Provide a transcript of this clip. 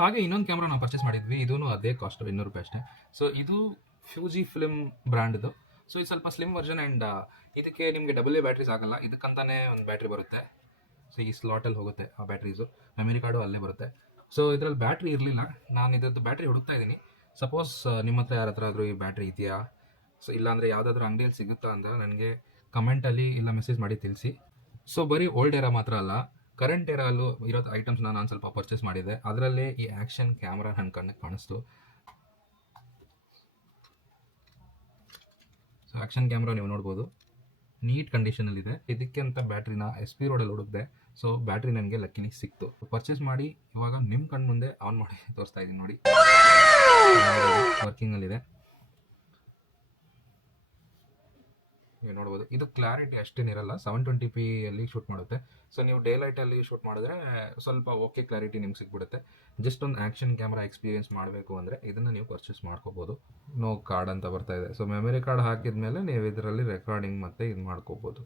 ಹಾಗೆ ಇನ್ನೊಂದು ಕ್ಯಾಮ್ರಾ ನಾವು ಪರ್ಚೇಸ್ ಮಾಡಿದ್ವಿ, ಇದೂ ಅದೇ ಕಾಸ್ಟ್ ₹200 ಅಷ್ಟೇ. ಸೊ ಇದು ಫ್ಯೂಜಿ ಫಿಲ್ಮ್ ಬ್ರ್ಯಾಂಡ್ದು. ಸೊ ಇದು ಸ್ವಲ್ಪ ಸ್ಲಿಮ್ ವರ್ಷನ್ ಆ್ಯಂಡ್ ಇದಕ್ಕೆ ನಿಮಗೆ ಡಬಲ್ ಎ ಬ್ಯಾಟ್ರೀಸ್ ಆಗಲ್ಲ, ಇದಕ್ಕಂತಾನೆ ಒಂದು ಬ್ಯಾಟ್ರಿ ಬರುತ್ತೆ. ಸೊ ಈ ಸ್ಲಾಟಲ್ಲಿ ಹೋಗುತ್ತೆ ಆ ಬ್ಯಾಟ್ರೀಸು, ಮೆಮರಿ ಕಾರ್ಡು ಅಲ್ಲೇ ಬರುತ್ತೆ. ಸೊ ಇದರಲ್ಲಿ ಬ್ಯಾಟ್ರಿ ಇರಲಿಲ್ಲ, ನಾನು ಇದ್ರದ್ದು ಬ್ಯಾಟ್ರಿ ಹುಡುಕ್ತಾ ಇದ್ದೀನಿ. ಸಪೋಸ್ ನಿಮ್ಮ ಹತ್ರ ಯಾರ ಹತ್ರ ಆದರೂ ಈ ಬ್ಯಾಟ್ರಿ ಇದೆಯಾ, ಸೊ ಇಲ್ಲಾಂದರೆ ಯಾವುದಾದ್ರೂ ಅಂಗಡಿಯಲ್ಲಿ ಸಿಗುತ್ತಾ ಅಂತ ನನಗೆ ಕಮೆಂಟಲ್ಲಿ ಇಲ್ಲ ಮೆಸೇಜ್ ಮಾಡಿ ತಿಳಿಸಿ. ಸೊ ಬರೀ ಓಲ್ಡ್ ಏರಾ ಮಾತ್ರ ಅಲ್ಲ, ಕರೆಂಟ್ ಏರಲ್ಲೂ ಇರೋ ಐಟಮ್ಸ್ನ ನಾನು ಸ್ವಲ್ಪ ಪರ್ಚೇಸ್ ಮಾಡಿದ್ದೆ. ಅದರಲ್ಲೇ ಈ ಆ್ಯಕ್ಷನ್ ಕ್ಯಾಮ್ರಾ ನನ್ನ ಕಣ್ಣಿಗೆ ಕಾಣಿಸ್ತು. ಸೊ ಆ್ಯಕ್ಷನ್ ಕ್ಯಾಮ್ರಾ ನೀವು ನೋಡ್ಬೋದು, ನೀಟ್ ಕಂಡೀಷನಲ್ಲಿದೆ. ಇದಕ್ಕೆ ಅಂತ ಬ್ಯಾಟ್ರಿನ SP ರೋಡಲ್ಲಿ ಹುಡುಕಿದೆ. ಸೊ ಬ್ಯಾಟ್ರಿ ನನಗೆ ಲಕ್ಕಿನಿ ಸಿಕ್ತು. ಪರ್ಚೇಸ್ ಮಾಡಿ ಇವಾಗ ನಿಮ್ಮ ಕಣ್ಣು ಮುಂದೆ ಆನ್ ಮಾಡಿ ತೋರಿಸ್ತಾ ಇದ್ದೀನಿ ನೋಡಿ, ವರ್ಕಿಂಗಲ್ಲಿದೆ. ನೀವು ನೋಡ್ಬೋದು, ಇದು ಕ್ಲಾರಿಟಿ ಅಷ್ಟೇನಿರಲ್ಲ, 720p ಅಲ್ಲಿ ಶೂಟ್ ಮಾಡುತ್ತೆ. ಸೊ ನೀವು ಡೇ ಲೈಟಲ್ಲಿ ಶೂಟ್ ಮಾಡಿದ್ರೆ ಸ್ವಲ್ಪ ಓಕೆ ಕ್ಲಾರಿಟಿ ನಿಮ್ಗೆ ಸಿಕ್ಬಿಡುತ್ತೆ. ಜಸ್ಟ್ ಒಂದು ಆ್ಯಕ್ಷನ್ ಕ್ಯಾಮ್ರಾ ಎಕ್ಸ್ಪೀರಿಯನ್ಸ್ ಮಾಡಬೇಕು ಅಂದರೆ ಇದನ್ನು ನೀವು ಪರ್ಚೇಸ್ ಮಾಡ್ಕೋಬೋದು. ನೋ ಕಾರ್ಡ್ ಅಂತ ಬರ್ತಾ ಇದೆ. ಸೊ ಮೆಮರಿ ಕಾರ್ಡ್ ಹಾಕಿದ ಮೇಲೆ ನೀವು ಇದರಲ್ಲಿ ರೆಕಾರ್ಡಿಂಗ್ ಮತ್ತು ಇದು ಮಾಡ್ಕೋಬೋದು.